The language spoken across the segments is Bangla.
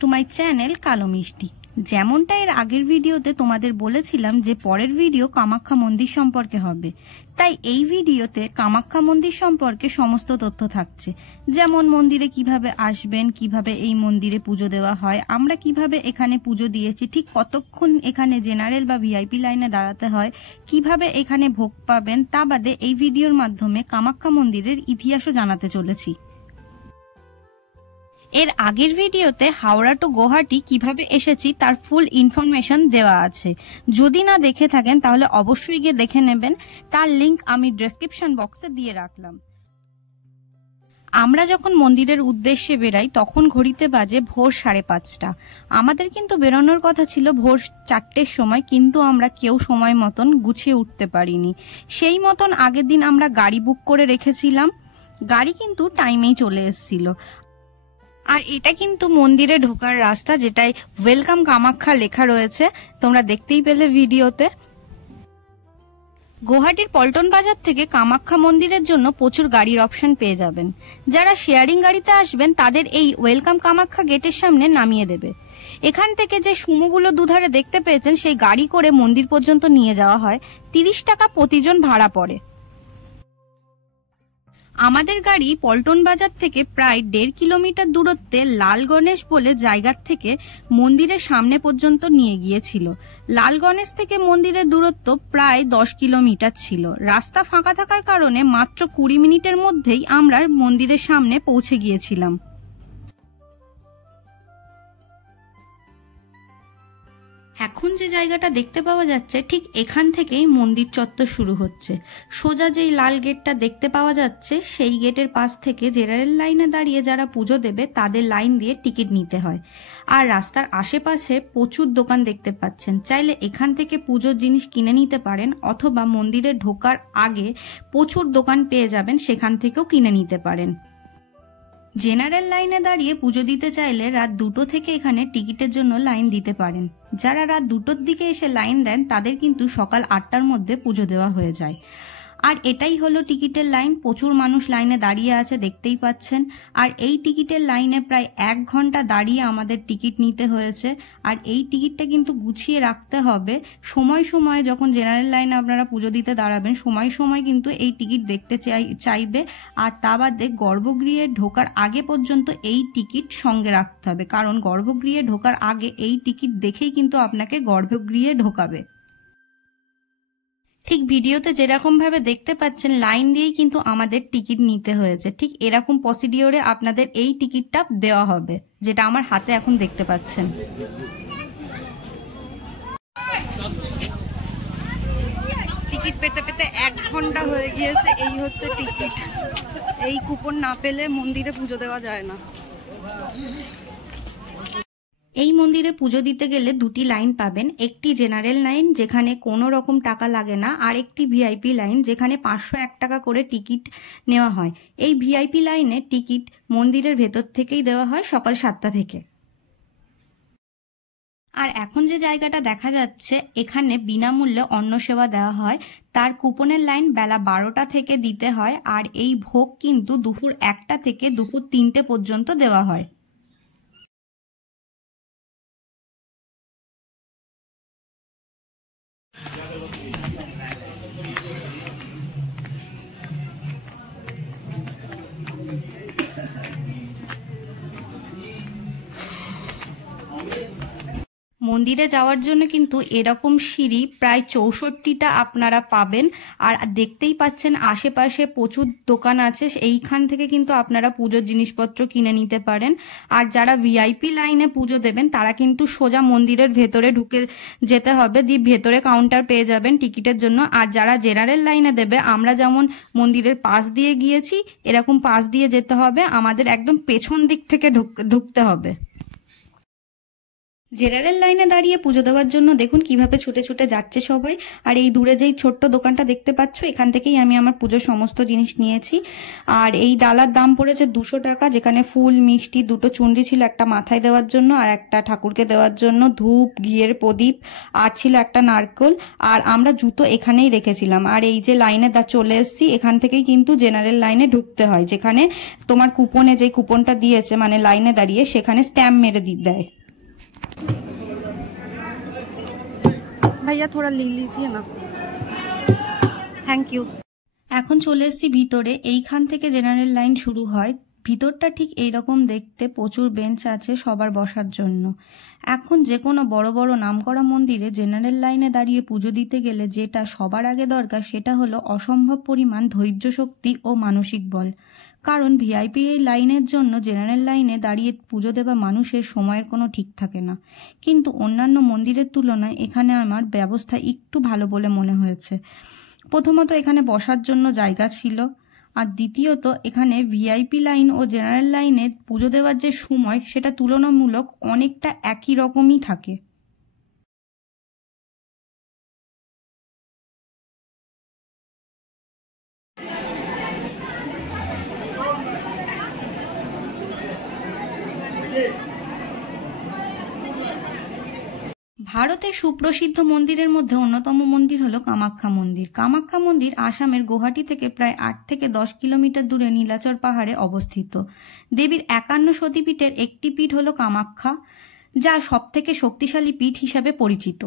টু মাই চ্যানেল কালো মিষ্টি। যেমনটা এর আগের ভিডিওতে তোমাদের বলেছিলাম যে পরের ভিডিও কামাখ্যা মন্দির সম্পর্কে হবে, তাই এই ভিডিওতে কামাখ্যা মন্দির সম্পর্কে সমস্ত তথ্য থাকছে। যেমন মন্দিরে কিভাবে আসবেন, কিভাবে এই মন্দিরে পুজো দেওয়া হয়, আমরা কিভাবে এখানে পুজো দিয়েছি, ঠিক কতক্ষণ এখানে জেনারেল বা ভিআইপি লাইনে দাঁড়াতে হয়, কিভাবে এখানে ভোগ পাবেন, তা বাদে এই ভিডিওর মাধ্যমে কামাখ্যা মন্দিরের ইতিহাসও জানাতে চলেছি। এর আগের ভিডিওতে হাওড়া টু গুয়াহাটি কিভাবে এসেছি তার ফুল ইনফরমেশন দেওয়া আছে, যদি না দেখে থাকেন তাহলে অবশ্যই গিয়ে দেখে নেবেন। তার লিংক আমি ডেসক্রিপশন বক্সে দিয়ে রাখলাম। আমরা যখন মন্দিরের উদ্দেশ্যে বেরাই তখন ঘড়িতে বাজে ভোর 5:30। আমাদের কিন্তু বেরোনোর কথা ছিল ভোর 4টের সময়, কিন্তু আমরা কেউ সময় মতন গুছিয়ে উঠতে পারিনি। সেই মতন আগের দিন আমরা গাড়ি বুক করে রেখেছিলাম, গাড়ি কিন্তু টাইমেই চলে এসেছিল। আর এটা কিন্তু মন্দিরে ঢোকার রাস্তা, যেটায় ওয়েলকাম কামাখ্যা লেখা রয়েছে, তোমরা দেখতেই পেলে ভিডিওতে। গুয়াহাটির পল্টন বাজার থেকে কামাখ্যা মন্দিরের জন্য প্রচুর গাড়ির অপশন পেয়ে যাবেন। যারা শেয়ারিং গাড়িতে আসবেন তাদের এই ওয়েলকাম কামাখ্যা গেটের সামনে নামিয়ে দেবে। এখান থেকে যে সুমোগুলো দুধারে দেখতে পেয়েছেন সেই গাড়ি করে মন্দির পর্যন্ত নিয়ে যাওয়া হয়। 30 টাকা প্রতিজন ভাড়া পড়ে। আমাদের গাড়ি পল্টন বাজার থেকে প্রায় 1.5 কিলোমিটার দূরত্বে লাল গণেশ বলে জায়গার থেকে মন্দিরের সামনে পর্যন্ত নিয়ে গিয়েছিল। লাল গণেশ থেকে মন্দিরের দূরত্ব প্রায় 10 কিলোমিটার ছিল। রাস্তা ফাঁকা থাকার কারণে মাত্র 20 মিনিটের মধ্যেই আমরা মন্দিরের সামনে পৌঁছে গিয়েছিলাম। এখন যে জায়গাটা দেখতে পাওয়া যাচ্ছে ঠিক এখান থেকেই মন্দির চত্বর শুরু হচ্ছে। সোজা যেই লাল গেটটা দেখতে পাওয়া যাচ্ছে সেই গেটের পাশ থেকে জেনারেল লাইনে দাঁড়িয়ে যারা পুজো দেবে তাদের লাইন দিয়ে টিকিট নিতে হয়। আর রাস্তার আশেপাশে প্রচুর দোকান দেখতে পাচ্ছেন, চাইলে এখান থেকে পুজোর জিনিস কিনে নিতে পারেন, অথবা মন্দিরে ঢোকার আগে প্রচুর দোকান পেয়ে যাবেন, সেখান থেকেও কিনে নিতে পারেন। জেনারেল লাইনে দাঁড়িয়ে পুজো দিতে চাইলে রাত 2টো থেকে এখানে টিকিটের জন্য লাইন দিতে পারেন। যারা রাত 2টোর দিকে এসে লাইন দেন তাদের কিন্তু সকাল 8টার মধ্যে পুজো দেওয়া হয়ে যায়। আর এটাই হলো টিকিটের লাইন। প্রচুর মানুষ লাইনে দাঁড়িয়ে আছে, দেখতেই পাচ্ছেন। আর এই টিকিটের লাইনে প্রায় 1 ঘন্টা দাঁড়িয়ে আমাদের টিকিট নিতে হয়েছে। আর এই টিকিটটা কিন্তু গুছিয়ে রাখতে হবে। সময় সময় যখন জেনারেল লাইনে আপনারা পুজো দিতে দাঁড়াবেন সময় সময় কিন্তু এই টিকিট দেখতে চাইবে। আর তা বাদে গর্ভগৃহে ঢোকার আগে পর্যন্ত এই টিকিট সঙ্গে রাখতে হবে, কারণ গর্ভগৃহে ঢোকার আগে এই টিকিট দেখেই কিন্তু আপনাকে গর্ভগৃহে ঢোকাবে। ঠিক ভিডিওতে যেরকম ভাবে দেখতে পাচ্ছেন লাইন দিয়েই কিন্তু আমাদের টিকিট নিতে হয়েছে। ঠিক এরকম প্রসিডিওরে আপনাদের এই টিকিটটা দেওয়া হবে, যেটা আমার হাতে এখন দেখতে পাচ্ছেন। টিকিট পেতে পেতে 1 ঘন্টা হয়ে গিয়েছে। এই হচ্ছে টিকিট। এই কুপন না পেলে মন্দিরে পুজো দেওয়া যায় না। এই মন্দিরে পুজো দিতে গেলে 2টি লাইন পাবেন। একটি জেনারেল লাইন যেখানে কোনো রকম টাকা লাগে না, আর একটি ভিআইপি লাইন যেখানে 501 টাকা করে টিকিট নেওয়া হয়। এই ভিআইপি লাইনে টিকিট মন্দিরের ভেতর থেকেই দেওয়া হয় সকাল 7টা থেকে। আর এখন যে জায়গাটা দেখা যাচ্ছে এখানে বিনামূল্যে অন্ন সেবা দেওয়া হয়। তার কুপনের লাইন বেলা 12টা থেকে দিতে হয়। আর এই ভোগ কিন্তু দুপুর 1টা থেকে দুপুর 3টে পর্যন্ত দেওয়া হয়। মন্দিরে যাওয়ার জন্য কিন্তু এরকম সিঁড়ি প্রায় 64টা আপনারা পাবেন। আর দেখতেই পাচ্ছেন আশেপাশে প্রচুর দোকান আছে, এইখান থেকে কিন্তু আপনারা পুজোর জিনিসপত্র কিনে নিতে পারেন। আর যারা ভিআইপি লাইনে পুজো দেবেন তারা কিন্তু সোজা মন্দিরের ভেতরে ঢুকে যেতে হবে, দিয়ে ভেতরে কাউন্টার পেয়ে যাবেন টিকিটের জন্য। আর যারা জেনারেল লাইনে দেবে, আমরা যেমন মন্দিরের পাশ দিয়ে গিয়েছি এরকম পাশ দিয়ে যেতে হবে, আমাদের একদম পেছন দিক থেকে ঢুকতে হবে। জেনারেল লাইনে দাঁড়িয়ে পুজো দেওয়ার জন্য দেখুন কিভাবে ছুটে ছুটে যাচ্ছে সবাই। আর এই দূরে যেই ছোট্ট দোকানটা দেখতে পাচ্ছ, এখান থেকেই আমি আমার পুজোর সমস্ত জিনিস নিয়েছি। আর এই ডালার দাম পড়েছে 200 টাকা, যেখানে ফুল, মিষ্টি, 2টো চুনরি ছিল, একটা মাথায় দেওয়ার জন্য আর একটা ঠাকুরকে দেওয়ার জন্য, ধূপ, ঘিয়ের প্রদীপ, আর ছিল একটা নারকেল। আর আমরা জুতো এখানেই রেখেছিলাম। আর এই যে লাইনে চলে এসেছি, এখান থেকেই কিন্তু জেনারেল লাইনে ঢুকতে হয়, যেখানে তোমার কুপনে যে কুপনটা দিয়েছে মানে লাইনে দাঁড়িয়ে, সেখানে স্ট্যাম্প মেরে দেয়। ভাইয়া থোড়া লে লিজিয়ে না, থ্যাংক ইউ। এখন চলে এসেছি ভিতরে। এইখান থেকে জেনারেল লাইন শুরু হয়। ভিতরটা ঠিক এইরকম দেখতে, প্রচুর বেঞ্চ আছে সবার বসার জন্য। এখন যে কোনো বড় বড় নামকরা মন্দিরে জেনারেল লাইনে দাঁড়িয়ে পুজো দিতে গেলে যেটা সবার আগে দরকার, সেটা হলো অসম্ভব পরিমাণ ধৈর্য শক্তি ও মানসিক বল। কারণ ভিআইপি এই লাইনের জন্য জেনারেল লাইনে দাঁড়িয়ে পুজো দেওয়া মানুষের সময়ের কোনো ঠিক থাকে না। কিন্তু অন্যান্য মন্দিরের তুলনায় এখানে আমার ব্যবস্থা একটু ভালো বলে মনে হয়েছে। প্রথমত এখানে বসার জন্য জায়গা ছিল, আর দ্বিতীয়ত এখানে ভিআইপি লাইন ও জেনারেল লাইনে পুজো দেওয়ার যে সময়, সেটা তুলনামূলক অনেকটা একই রকমই থাকে। ভারতের সুপ্রসিদ্ধ মন্দিরের মধ্যে অন্যতম মন্দির হলো কামাখ্যা মন্দির। কামাখ্যা মন্দির আসামের গুয়াহাটি থেকে প্রায় 8 থেকে 10 কিলোমিটার দূরে নীলাচল পাহাড়ে অবস্থিত। দেবীর 51 সতীপীঠের একটি পীঠ হলো কামাখ্যা, যা সবথেকে শক্তিশালী পীঠ হিসাবে পরিচিত।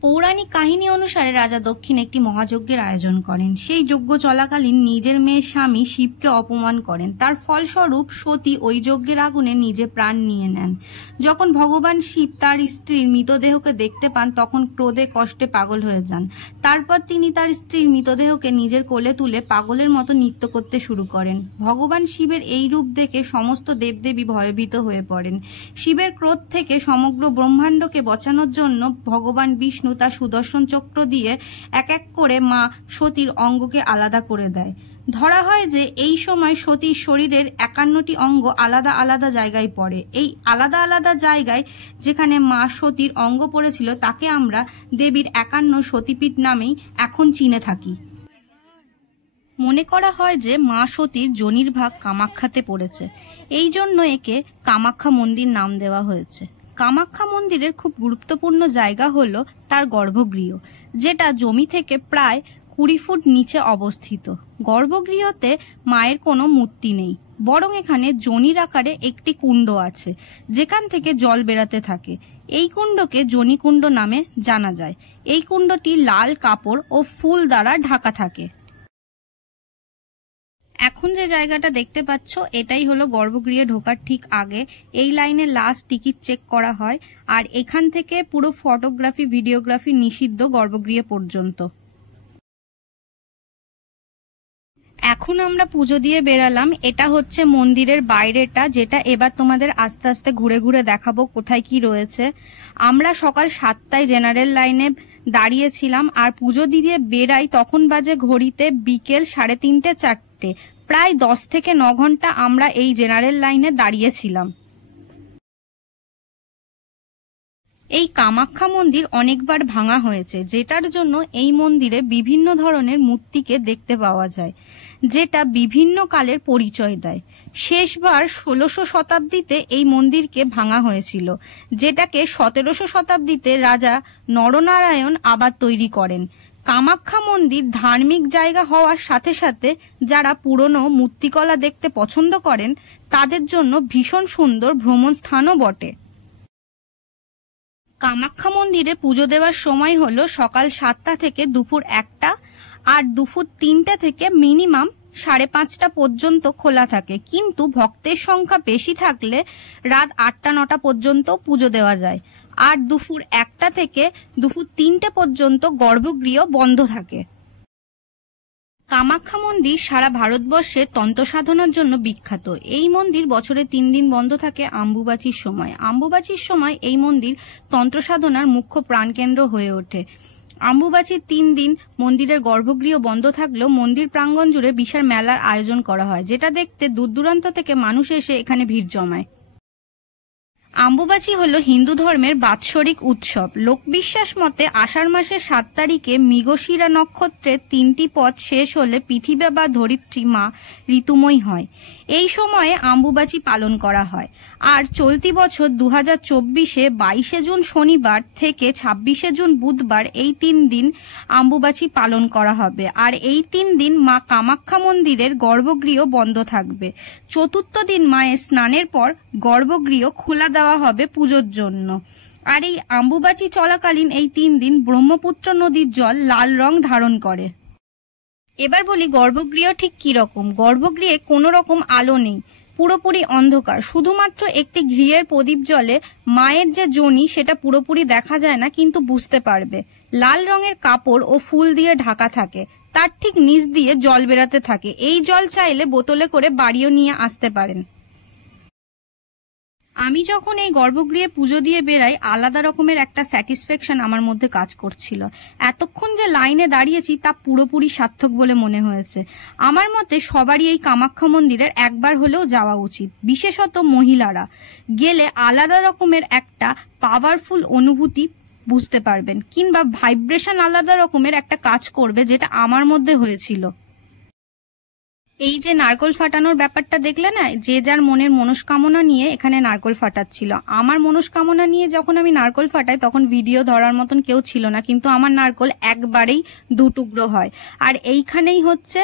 পৌরাণিক কাহিনী অনুসারে রাজা দক্ষিণ একটি মহাযজ্ঞের আয়োজন করেন। সেই যজ্ঞ চলাকালীন নিজের মেয়ের স্বামী শিবকে অপমান করেন। তার ফলস্বরূপ সতী ওই যজ্ঞের আগুনে নিজে প্রাণ নিয়ে নেন। যখন ভগবান শিব তার স্ত্রীর মৃতদেহকে দেখতে পান, তখন ক্রোধে কষ্টে পাগল হয়ে যান। তারপর তিনি তার স্ত্রীর মৃতদেহকে নিজের কোলে তুলে পাগলের মতো নৃত্য করতে শুরু করেন। ভগবান শিবের এই রূপ দেখে সমস্ত দেবদেবী ভয়ভীত হয়ে পড়েন। শিবের ক্রোধ থেকে সমগ্র ব্রহ্মাণ্ডকে বাঁচানোর জন্য ভগবান বিষ্ণু তার সুদর্শন চক্র দিয়ে এক এক করে মা সতীর অঙ্গকে আলাদা করে দেয়। ধরা হয় যে এই সময় সতীর শরীরের 51টি অঙ্গ আলাদা আলাদা জায়গায় পড়ে। এই আলাদা আলাদা জায়গায় যেখানে মা সতীর অঙ্গ পড়েছিল, তাকে আমরা দেবীর 51 সতীপীঠ নামেই এখন চিনে থাকি। মনে করা হয় যে মা সতীর যোনির ভাগ কামাখ্যাতে পড়েছে, এই জন্য একে কামাখ্যা মন্দির নাম দেওয়া হয়েছে। কামাখ্যা মন্দিরের খুব গুরুত্বপূর্ণ জায়গা হলো তার গর্ভগৃহ, যেটা জমি থেকে প্রায় 20 ফুট নিচে অবস্থিত। গর্ভগৃহতে মায়ের কোনো মূর্তি নেই, বরং এখানে যোনির আকারে একটি কুণ্ড আছে, যেখান থেকে জল বেরাতে থাকে। এই কুণ্ডকে যোনিকুণ্ড নামে জানা যায়। এই কুণ্ডটি লাল কাপড় ও ফুল দ্বারা ঢাকা থাকে। এখন যে জায়গাটা দেখতে পাচ্ছ, এটাই হলো গর্ভগৃহে ঢোকার ঠিক আগে। এই লাইনে লাস্ট টিকিট চেক করা হয়, আর এখান থেকে পুরো ফটোগ্রাফি ভিডিওগ্রাফি নিষিদ্ধ গর্ভগৃহ পর্যন্ত। এখন আমরা পুজো দিয়ে বেরালাম। এটা হচ্ছে মন্দিরের বাইরেটা, যেটা এবার তোমাদের আস্তে আস্তে ঘুরে ঘুরে দেখাবো কোথায় কি রয়েছে। আমরা সকাল 7টায় জেনারেল লাইনে দাঁড়িয়েছিলাম, আর পুজো দিয়ে বেরাই তখন বাজে ঘড়িতে বিকেল 3:30 4টে। প্রায় 10 থেকে 9 ঘন্টা আমরা এই জেনারেল লাইনে দাঁড়িয়েছিলাম। এই কামাখ্যা মন্দির অনেকবার ভাঙা হয়েছে, যেটার জন্য এই মন্দিরে বিভিন্ন ধরনের মূর্তিকে দেখতে পাওয়া যায়, যেটা বিভিন্ন কালের পরিচয় দেয়। শেষবার 1600 শতাব্দীতে এই মন্দিরকে ভাঙা হয়েছিল, যেটাকে 1700 শতাব্দীতে রাজা নরনারায়ণ আবার তৈরি করেন। কামাখ্যা মন্দির ধার্মিক জায়গা হওয়ার সাথে সাথে যারা পুরনো মূর্তিকলা দেখতে পছন্দ করেন, তাদের জন্য ভীষণ সুন্দর ভ্রমণ স্থানও বটে। কামাখ্যা মন্দিরে পুজো দেওয়ার সময় হলো সকাল 7টা থেকে দুপুর 1টা, আর দুপুর 3টা থেকে মিনিমাম 5:30 পর্যন্ত খোলা থাকে। কিন্তু ভক্তের সংখ্যা বেশি থাকলে রাত 8টা-9টা পর্যন্ত পুজো দেওয়া যায়। আর দুপুর 1টা থেকে দুপুর 3টে পর্যন্ত গর্ভগৃহ বন্ধ থাকে। কামাখ্যা মন্দির সারা ভারতবর্ষে তন্ত্র সাধনার জন্য বিখ্যাত। এই মন্দির বছরে 3 দিন বন্ধ থাকে আম্বুবাচীর সময়। আম্বুবাচীর সময় এই মন্দির তন্ত্র সাধনার মুখ্য প্রাণকেন্দ্র হয়ে ওঠে। আম্বুবাচীর 3 দিন মন্দিরের গর্ভগৃহ বন্ধ থাকলেও মন্দির প্রাঙ্গণ জুড়ে বিশাল মেলার আয়োজন করা হয়, যেটা দেখতে দূর দূরান্ত থেকে মানুষ এসে এখানে ভিড় জমায়। আম্বুবাচী হলো হিন্দু ধর্মের বাৎসরিক উৎসব। লোকবিশ্বাস মতে আষাঢ় মাসের 7 তারিখে মৃগশিরা নক্ষত্রের 3টি পদ শেষ হলে পৃথিবী বা ধরিত্রী মা ঋতুময়ী হয়। এই সময়ে আম্বুবাচী পালন করা হয়। আর চলতি বছর 2024-এ 22শে জুন শনিবার থেকে 26শে জুন বুধবার এই 3 দিন আম্বুবাচী পালন করা হবে। আর এই 3 দিন মা কামাখ্যা মন্দিরের গর্ভগৃহ বন্ধ থাকবে। চতুর্থ দিন মায়ের স্নানের পর গর্ভগৃহ খোলা দেওয়া হবে পুজোর জন্য। আর এই আম্বুবাচী চলাকালীন এই 3 দিন ব্রহ্মপুত্র নদীর জল লাল রং ধারণ করে। এবার বলি গর্ভগৃহ ঠিক কিরকম। গর্ভগৃহে কোনো রকম আলো নেই, পুরোপুরি অন্ধকার। শুধুমাত্র একটি ঘিয়ের প্রদীপ জ্বলে। মায়ের যে যোনি সেটা পুরোপুরি দেখা যায় না, কিন্তু বুঝতে পারবে। লাল রঙের কাপড় ও ফুল দিয়ে ঢাকা থাকে। তার ঠিক নিচ দিয়ে জল বেরাতে থাকে। এই জল চাইলে বোতলে করে বাড়িও নিয়ে আসতে পারেন। আমি যখন এই গর্ভগৃহে পুজো দিয়ে বেরাই, আলাদা রকমের একটা স্যাটিসফ্যাকশন আমার মধ্যে কাজ করছিল। এতক্ষণ যে লাইনে দাঁড়িয়েছি তা পুরোপুরি সার্থক বলে মনে হয়েছে। আমার মতে সবারই এই কামাখ্যা মন্দিরের একবার হলেও যাওয়া উচিত। বিশেষত মহিলারা গেলে আলাদা রকমের একটা পাওয়ারফুল অনুভূতি বুঝতে পারবেন, কিংবা ভাইব্রেশন আলাদা রকমের একটা কাজ করবে, যেটা আমার মধ্যে হয়েছিল। এই যে নারকোল ফাটানোর ব্যাপারটা দেখলে না, যে যার মনের মনস্কামনা নিয়ে এখানে নারকোল ফাটাচ্ছিল। আমার মনস্কামনা নিয়ে যখন আমি নারকোল ফাটাই তখন ভিডিও ধরার মতন কেউ ছিল না, কিন্তু আমার নারকোল একবারেই 2 টুকরো হয়। আর এইখানেই হচ্ছে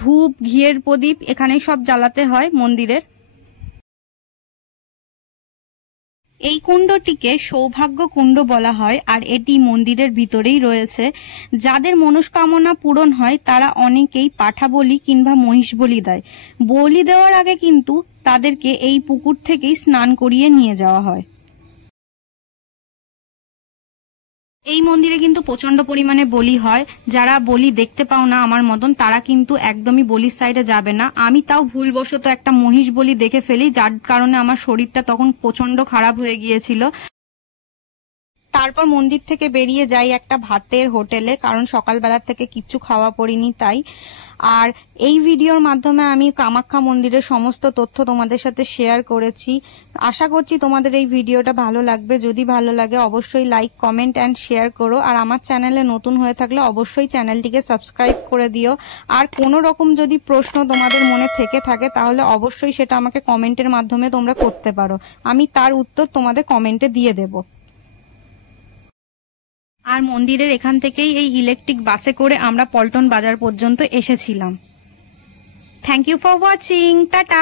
ধূপ, ঘিয়ের প্রদীপ এখানেই সব জ্বালাতে হয় মন্দিরের। এই কুণ্ডটিকে সৌভাগ্য কুণ্ড বলা হয়। আর এটি মন্দিরের ভিতরেই রয়েছে। যাদের মনস্কামনা পূরণ হয় তারা অনেকেই পাঠা বলি কিংবা মহিষ বলি দেয়। বলি দেওয়ার আগে কিন্তু তাদেরকে এই পুকুর থেকেই স্নান করিয়ে নিয়ে যাওয়া হয়। এই মন্দিরে কিন্তু প্রচন্ড পরিমাণে বলি হয়। যারা বলি দেখতে পাও না আমার মতন, তারা কিন্তু একদমই বলির সাইডে যাবে না। আমি তাও ভুলবশত একটা মহিষ বলি দেখে ফেলি, যার কারণে আমার শরীরটা তখন প্রচন্ড খারাপ হয়ে গিয়েছিল। তারপর মন্দির থেকে বেরিয়ে যাই একটা ভাতের হোটেলে, কারণ সকালবেলা থেকে কিচ্ছু খাওয়া পড়িনি তাই। আর এই ভিডিওর মাধ্যমে আমি কামাখ্যা মন্দিরের সমস্ত তথ্য তোমাদের সাথে শেয়ার করেছি। আশা করছি তোমাদের এই ভিডিওটা ভালো লাগবে। যদি ভালো লাগে অবশ্যই লাইক, কমেন্ট অ্যান্ড শেয়ার করো। আর আমার চ্যানেলে নতুন হয়ে থাকলে অবশ্যই চ্যানেলটিকে সাবস্ক্রাইব করে দিও। আর কোনো রকম যদি প্রশ্ন তোমাদের মনে থেকে থাকে তাহলে অবশ্যই সেটা আমাকে কমেন্টের মাধ্যমে তোমরা করতে পারো। আমি তার উত্তর তোমাদের কমেন্টে দিয়ে দেবো। আর মন্দিরের এখান থেকেই এই ইলেকট্রিক বাসে করে আমরা পল্টন বাজার পর্যন্ত এসেছিলাম। Thank you for watching. Tata.